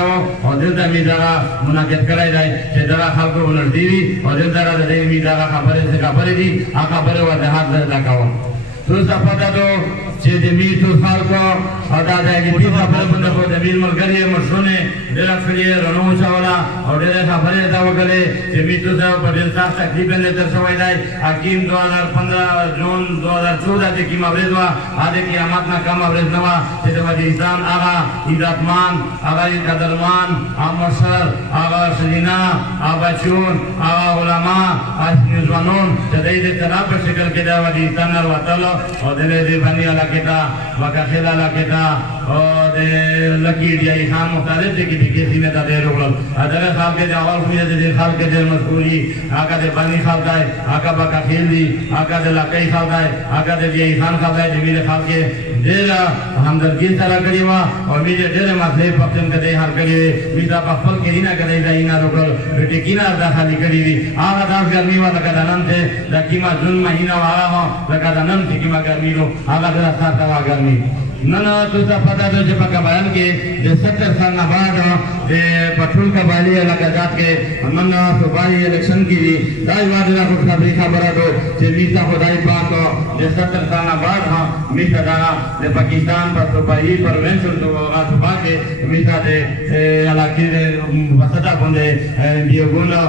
او دلته می دا منعقد کړی دی چې دا خلکو ولرتي وي او دلته را د دې می دا خبرې دي هغه خبره وضاحت درته کوم څه پته ده چې د میټو خلکو او دا د دې خبره باندې په د میل ملګری مشرونه ډېر خپلې رڼو چولا او ډېر خبرې دا وکړي چې میټو دا په ډېر سخت تکلیف باندې تر شوی دی حکیم 2015 جون 2014 کې مورید وا هغه قیامت نه کم مورید نه وا چې د وجدان هغه عزتمان هغه قدرمان امشر هغه سینا هغه چون هغه علما هغه ځوانون چې د دې طرف په شکل کې دا وجدان ورتلو او د دې باندې علاقه وکافل علاقه او د لکی دی خان مختلف دي کې کې سینه دا ډېر وړل اته خلک د اول خو دې خلک د مسؤلي هغه د باندې خلک دی هغه وکافل دي هغه د لکی خلک دی هغه د دې خان خلک دی د خلک ډېر همدردي سره کړی و او دې ډېر مسئله په خپل کې هر کړی وي دا په خپل کې نه کړی دا نه وکړل د کینا داخلي کړی وي هغه دا ګرمي و لکه نن ته د کیما جون مهینه واه لکه نن ته کیما ګرمي نو هغه د ساته وا ګرمي نن ته پتا ده چې په بیان کې د 70 سال نه بعد د پټول قبایلی علاقه ذات کې نن صوبایي الیکشن کې دا یو ډېر خبره ده چې میثا خدای پاک د 70 سال نه بعد میثا دا د پاکستان په صوبایي پروینشل دوغه صوبا کې میثا د علاقې د وسطا باندې دیوګونو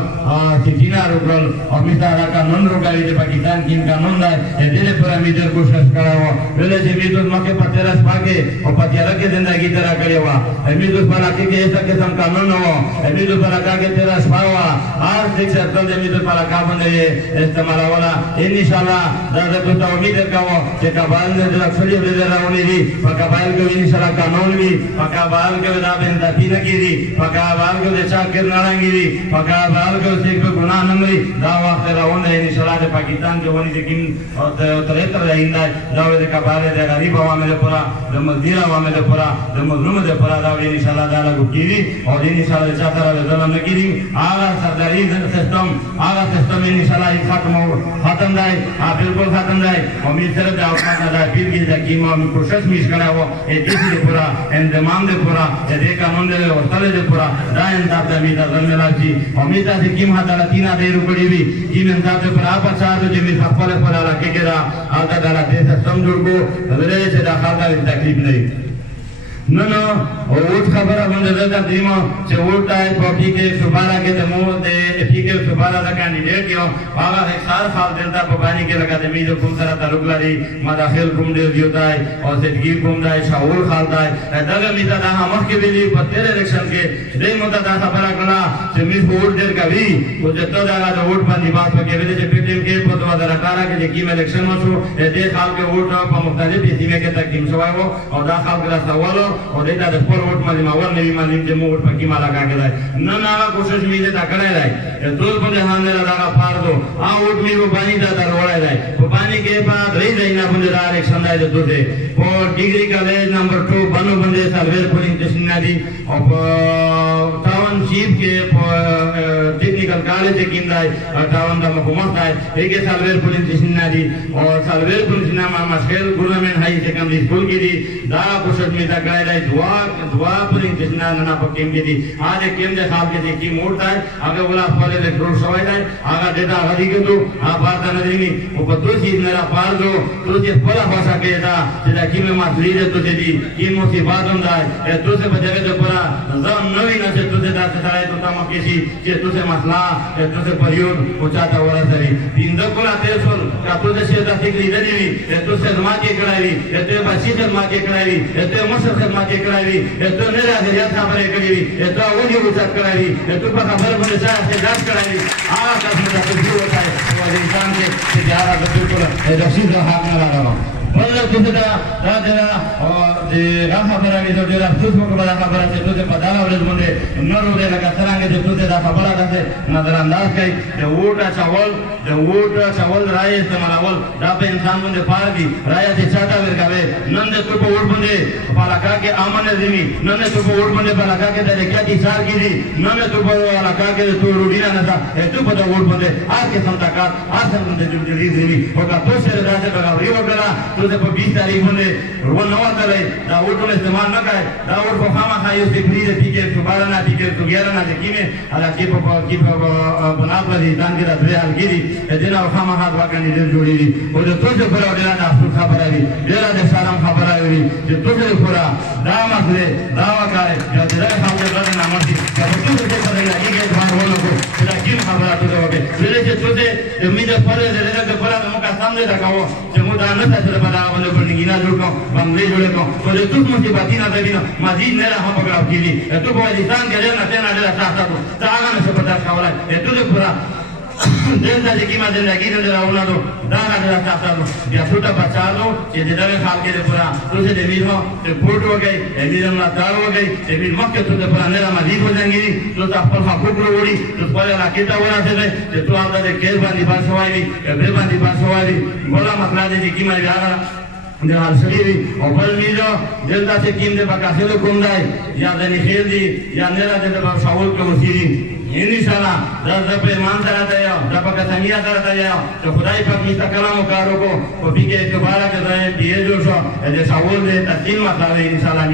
سیټینا روګل او میثا دا قانون روګالي د پاکستان کې قانون دی دې لپاره میثا کوشش کړو ولې چې میثا مکه پتیرا باقي او پتیرا کې زندگی ترا کړی و امیدو پر کې ایسا قسم قانون و امیدو پر کې تیرا شپاوا هر څه چې د امیدو پر کا باندې استعمال ولا ان شاء الله دا ته امید کوم چې کابل د خپلې ولې راولې دي په کابل کې ان شاء الله قانون وي په کابل کې دا به انتفاع نه کیږي په کابل کې د شاکر نه رانګي په کابل کې څه په ګناه نه مري دا وخت راونه ان شاء الله د پاکستان کې ونی کې او تر رایندا دا د کابل د غریب عوامل پر د مزدور عوامل پر د مظلوم د پر دا ان شاء الله دا لاګو کیږي او ان شاء الله چې سره ظلم نه کیږي هغه سرداري سیستم هغه سیستم ان شاء الله ختم دی بالکل ختم دی امید سره د حکومت د پیږي د کیمو کوشش میش کړو ا دې دې پورا اندمان دې پورا دې قانون دې ورتل دې پورا دا انتاب د امید ظلم لاشي امید چې کیم عدالتینا دې روړي وي کیم انتاب پر اپ چار دې می خپل پر راکې کړه هغه د دې سیستم جوړو دې چې دا خاطر تکلیف نه نو اوټ خبره باندې دا دیمه چې ووټ آی په کې صوبالا کې د مو د کې صوبالا د کاندیډیټ یو هغه هکسار فال دلته په باندې کې لګا د میزو کوم سره تعلق لري مداخل کوم دی دیوتای او سدګي کوم دی شاور خال دی دغه میزه د همخ کې ویلي په تیر الیکشن کې دې مده دا خبره کړه چې می ووټ ډیر کوي او چې ته دا د ووټ باندې بات پکې ویلي چې په ټیم کې په 2018 کې کې الیکشن وشو دې خال کې ووټ په مختلفې سیمې کې تقسیم شوی او دا خلک راځول او دې دا د خپل ووټ باندې ماور نه باندې چې موږ پکې مالا کاږي نه هغه کوشش میده دا کړی دی ټول په ځان نه دا فاردو ا ووټ می باندې دا دروړای دی په باندې کې په درې ځایونه باندې دا الیکشن دی دوته په ډیګري کالج نمبر 2 باندې سرویر پولیس اسټیشن دی او په ټاون شیپ کې په ټیکنیکل کالج کې دی ټاون د حکومت دی هغه سرویر پولیس اسټیشن دی او سرویر پولیس نامه مشکل ګورنمنت هاي سیکنډري سکول کې دی دا کوشش میده کړی دی دوا پولیس اسټیشن نه په کې دی هغه کې د خاص کې کی موټ دی هغه ولا خپل الکترون شوی دی هغه ډیټا غدي کېدو هغه پاتہ نه دی او په دوی نه را پاردو ته چې خپل باشا کې دا چې دا کیمه مسلې ته ته دی کی مصیبت هم دی ته څه په ځای ته پورا ځان نوې نه چې ته دا څه ته تاسو کې شي چې ته مسله ته څه پریود او چاته ورسري دینده کوله تاسو تاسو د شه د فکرې دی ته څه ما کې کړایي ته بچی ته ما کې کړایي ته مشر خدمت کې کړایي ته نه راځي یا خبرې کړې ته ونی وځه کړایي ته په خبره باندې ځای ته ځای کړایي هغه تاسو ته څه وایي او د انسان کې چې دا بالکل د رشید حق نه راغلو والله څه دا او د خبره کې د افسوس وکړه خبره چې ته په داله ورځ باندې نورو دې لکه څنګه چې ته دا خبره ده نظر انداز کوي د ووټ چاول راي استعمالول دا په انسان باندې پار دي راي چې چاته ورکوي نن د تو په ووټ باندې په علاقه کې امن دي نن د تو په ووټ باندې په علاقه کې د لکه دي سار کې دي نن د تو په علاقه کې د تو روډینا نه ده ته په ووټ باندې هغه څنګه تکات هغه څنګه د جوړې دي او کا تو سره راځي په غوړي وکړه ته په 20 تاریخ باندې ورو نو وته دا ووټ استعمال نه کوي دا ووټ په خامہ خایو چې فری دي کې صبح 12 دي کې 11 نه دي کې ala کې په بناب لري ځان کې راځي حل کېږي دغه خامخا واکني دې جوړېږي او د توګه پر اورل نه اصل خبره وي ډېر د سلام خبره وي چې توګه پورا دا مسله دا وکړي چې دا خبره نه مرتي چې په توګه څه کوي هغه ځوان ولګو دا کې خبره ته وکړي ولې چې توګه د میده پر دې د پر د موږ سامنے راکاو چې موږ دا نه تاسو په دا باندې باندې نه جوړ کوم باندې جوړ کوم او د توګه مصیبتي نه دی مزید نه هم پکړاو کیږي ته په دې ځان کې نه ته نه راځه تا هغه څه پتا کولای ته د پورا دلته چې کیما زندگی نه راولادو دا نه تاسو بیا څوټه بچالو چې دغه خال کې پورا توسه د میرو رپورټ وګي امیر نه دار وګي چې میر مکه ته د پورا نه مزید وځنګي نو تاسو په حقوق وروړي نو په لاره کې تا ورته چې تو هغه د کېر باندې باسوایي به باندې باسوایي مولا مطلب دې کیما بیا د حاصلې او بل میرو دلته چې کیم د بکاسلو کوم دی یا د نخیل دی یا نه را د شاول کوي ان شاء الله دا په ایمان سره ته یو دا په قسمیه سره ته یو چې خدای په می تکلم وکړو کو په دې کې اعتبار کوي دی جو شو د شاول دې تسلیم مطلب ان شاء الله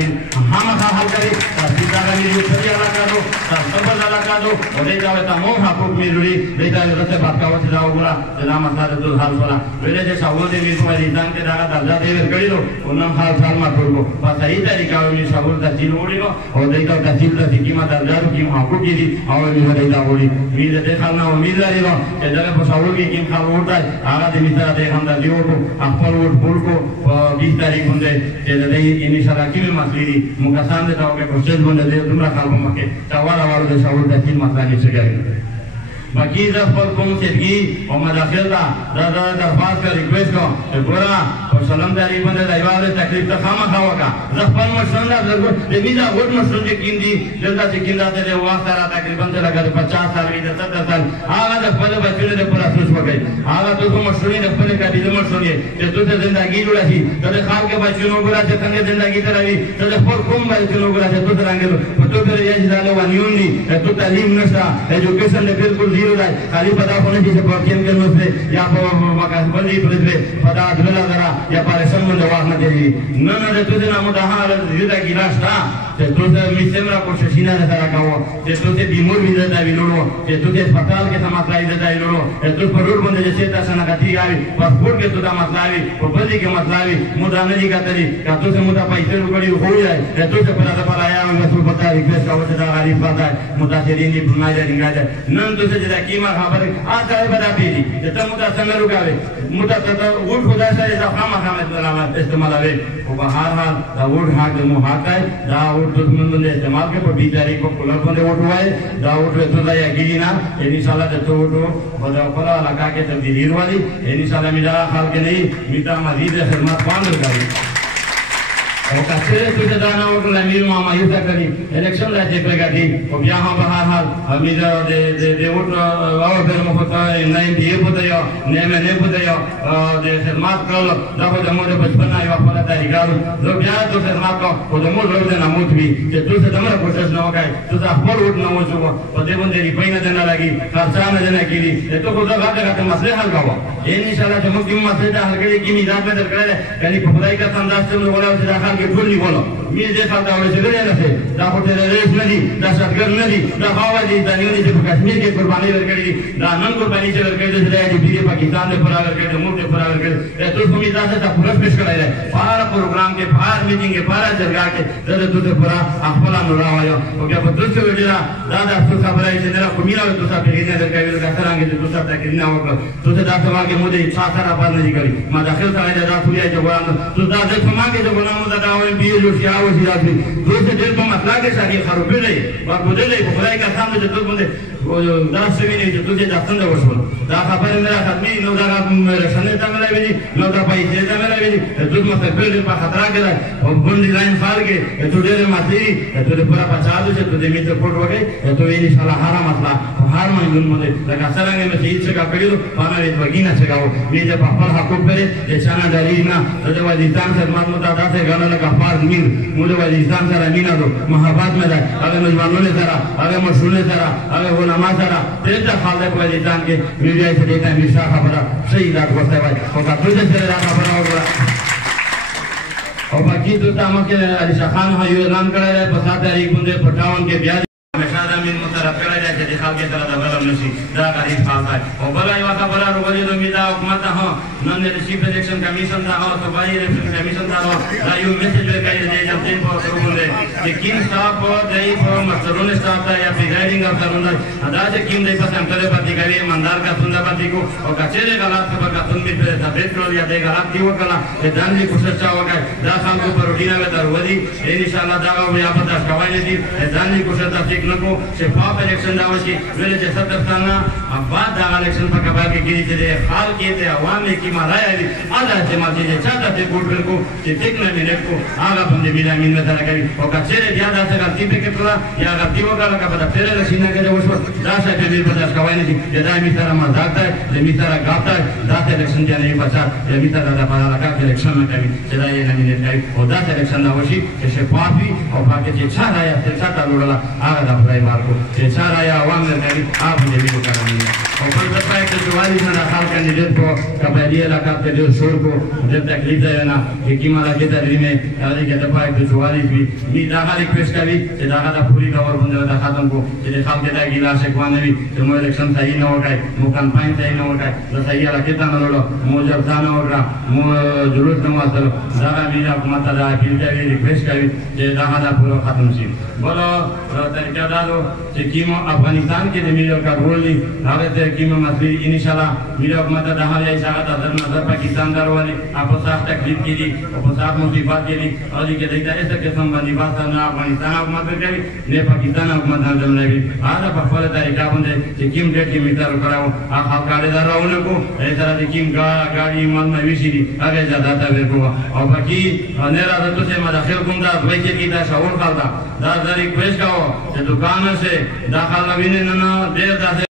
هم حل کړي تاسو دا غوړي چې څنګه راکړو تاسو په ځای راکړو او دې دا ته مو حقوق میلوري دې دا راته پاتاو چې دا وګړه دا مسله د حل سره ولې چې شاول دې می په دې ځان کې دا درجه دې ورکړي نو نن حال حال ما ټولو په صحیح طریقه می شاول د تسلیم وړي او دې دا تسلیم د قیمت درجه کې حقوق دي او دا وړي مې دې خلنو امید لري چې دا په شاول کې کوم خل وټای هغه دې مثال دې هم دا دیو کو خپل وټ بول کو په 20 تاریخ باندې چې دې ان شاء الله کې مسلې مقصد ته او په څه باندې دې دومره خلک مکه تا واره د شاول د تین مسلې څه کوي باقی ز پر کوم سیدگی او مداخل دا درخواست کا ریکویسٹ کو ګورا او سلام داری باندې دایواله تکلیف ته خامخا وکا ز خپل مشران دا دې میدا وټ مشران چې کیندي دلته چې کیندا ته واسطه را تقریبا ته لګا 50 سال وی د 70 سال هغه د خپل بچو د پر اساس وکړي هغه ته مشران د خپل کډی د مشران چې ته زندگی جوړه شي د خال کې بچو ګورا چې څنګه زندگی تروي ته خپل کوم بچو ګورا چې ته رنګلو په تو ته یې ځاله ونیون دي ته تعلیم نشته ایجوکیشن له بالکل खाली पता होने जिसे प्रोटीन के रूप में या बंदी प्रति पता अदला जरा या परेशान में जवाब न देगी न न तो ना मुदाहा जिदा गिलास था तो मिसेमरा को शशीना ने सारा काओ तो बीमोर भी देता है लोड़ो तो अस्पताल के समस्या देता है लोड़ो तो परोड़ बंदे जैसे तसना का ठीक आवी पासपोर्ट के तो मसला आवी और बंदी के मसला आवी मुदा नहीं का तरी का तो से मुदा पैसे रुपड़ी हो जाए तो से पता पर आया मैं पता रिक्वेस्ट का वो गाड़ी पता है मुदा से दिन बुनाई जाए रिंगा जाए न तो से जरा कीमा खबर आज है बड़ा पेरी जब मुदा संग रुकावे मुदा तो वोट खुदा से ऐसा खामा खामा इस्तेमाल आवे वो बाहर हाल दा वोट हाथ मु हाथ है दा वोट दुश्मन बंदे इस्तेमाल के पर 20 तारीख को कुलर बंदे वोट हुआ है दा वोट तो दा यकीन ना इंशाल्लाह तो वोट बदा परा लगा के तब्दीली वाली इंशाल्लाह मेरा हाल के नहीं मीठा मजीद खिदमत पान लगाई और कचरे तुझे दाना वोट लमीर मामा युद्ध करी इलेक्शन लाते प्रगति और यहाँ बाहर हाल हमीरा दे वोट और फिर मुफ्ता नहीं दिए बुदाया नहीं में नहीं बुदाया दे खिदमत कर रखो जमो जो बचपन आये वापस तरीका जो ब्याह तो खिदमत का वो जमो लोग देना मुझ भी कि तुझे दमरा कोशिश न हो गए तुझे अफर वोट न हो चुका और दे बंदे रिपाई न देना लगी खर्चा न देना की ये तो खुदा घाटे घाटे मसले हल का हुआ ये इंशाल्लाह जमो की मसले हल करे की मिजाज में दरकार है यानी खुदाई का संदास से बोला उसे दाखिल के फुल नहीं बोलो میزه خاطر ولې څنګه نه سي دا هوټل ریس نه دي دا شتګر نه دي دا هوا دي دا نیولې چې په کشمیر کې قرباني ورکړي دا نن قرباني چې ورکړي د دې بیرې پاکستان له پر ورکړي موږ ته پر ورکړي ته کومې ځاسه ته پوره پیش کړای دی بار پروګرام کې بار میټینګ کې بار جرګه کې زه ته پورا خپل نو راوایو او بیا په دوسه ویلا دا څه خبره چې نه کومینه ته څه پیګنه درکړي دا څنګه چې دوسه ته کې نه وکړه ته دا څه واګه مو دې څه سره باندې نه کړی ما داخل سره دا ټولیا جوړان ته دا څه ماګه جوړان مو دا وایي بیرو شیا وسیلاتي دوسه دل په مطلق کې شاګي خرابې نه ورغودلې په خدای کا سامنے چې ټول باندې دا سوینه چې دوی دا څنګه وشول دا خبره نه ختمي نو دا رسنه ته ملای وي نو دا پیسې ته ملای وي دوی مستقبل په خطر کې ده او ګوند لاین فال کې ته ډېر ماتي ته پورا پچاړو چې ته دې ته پټ وګي ته ان شاء الله هر مسله هر مې باندې دا څنګه مې چې څه کا کړو پانه وي وګینا څه کاو دې په خپل حقوق پرې چې څنګه دلینا ته وایي ځان سره مات متا دا څه غاڼه لکه فار مين موږ وایي ځان سره مینا دو محبت مې ده هغه مجمنونه سره هغه مشرونه سره هغه علماء سره دې خاله په دې ځان کې میډیا څخه دې ته همیشه خبره صحیح دا کوته وای او کا څه سره دا خبره وکړه او باقي ته تاسو کې علي شاه خان هیو اعلان کړی په 7 تاریخ باندې 58 کې بیا دا من مطرف کړی دی چې د خلکو سره د ظلم نشي دا غریب حال دی او بله یوه خبره ورولیدو مې دا حکومت ته نن د چیف الیکشن کمیشن ته صوبایي الیکشن کمیشن ته دا یو میسج ورکوي د دې جلسې په تر باندې چې کوم سټاف دی په مسترونه سټاف ته یا پریزایډینګ افسرونه دا چې کوم دی په سمتره باندې کوي ایماندار کسونه باندې کو او کچېره غلط خبر کسون دې په ثابت کړو یا دې غلط دی وکړه چې دانې کوشش چا وکړي دا خلکو په روټینه کې درولي ان شاء الله دا بیا په تاسو کوي دي دانې کوشش تاسو کې نه کو شفاف الیکشن دا وشي ولې چې 70 سنه بعد دا الیکشن په کبا کې کېږي چې خلک دې عوام کې مالای دي ادا چې ماته چې چا ته ګورګل کو چې ټیکنه نه کو هغه باندې میلا مين نه سره کوي او کچېره بیا دا څنګه غلطي به کړه یا غلطي وکړه کبه دا پیره لښینه کې وشو دا څه به په تاسو کوي نه دي دا می سره مزاق ده د می سره غاټه دا الیکشن دی نه بچا د می سره دا په علاقه کې الیکشن نه کوي چې دا یې نه مين کوي او دا الیکشن دا وشي چې شفافي او پاکه چې چا رایا چې چا ته وروړه هغه د خدای مارکو چې چا رایا عوام نه کوي هغه دې ویل کوي او په دې پای کې چې والی نه خلک کاندیدټ کو قبایلی علاقه ته ډېر شور کو د تکلیف دی نه چې کیما راځي د ریمه هغه کې د پای کې چې والی می دا هغه ریکوست کوي چې دا هغه پوری کور باندې دا ختم کو چې خلک دا ګیلاس کوانه وي چې مو الیکشن صحیح نه وکړي مو کمپاین صحیح نه وکړي د صحیح علاقه ته نه وړو مو جرتا نه وکړه مو ضرورت نه واسطه دا می حکومت ته اپیل کوي ریکوست کوي چې دا هغه پورا ختم شي بولو طریقه دا چې کیمو افغانستان کې د میلیو کډول دي هغه ته کیمو مسئله ان شاء الله میلیو حکومت د هغه اشاره ته نظر پاکستان دروالي اپو صاحب تکلیف کړي او په صاحب مصیبت کړي او دې کې دا ایسه قسم باندې واسطه نه افغانستان حکومت کوي نه پاکستان حکومت نه دملوي هغه په خپل طریقه باندې چې کیم ډېر کې میټر کراو هغه کاري دراونه کو ایسره د کیم गाड़ी मन में भी सीधी आगे ज्यादा था मेरे को और बाकी अंधेरा तो से मैं दाखिल कुंदा वैसे की दा शौर करता दा रिक्वेस्ट का हो दुकान से दाखिल नवीन ना देर दा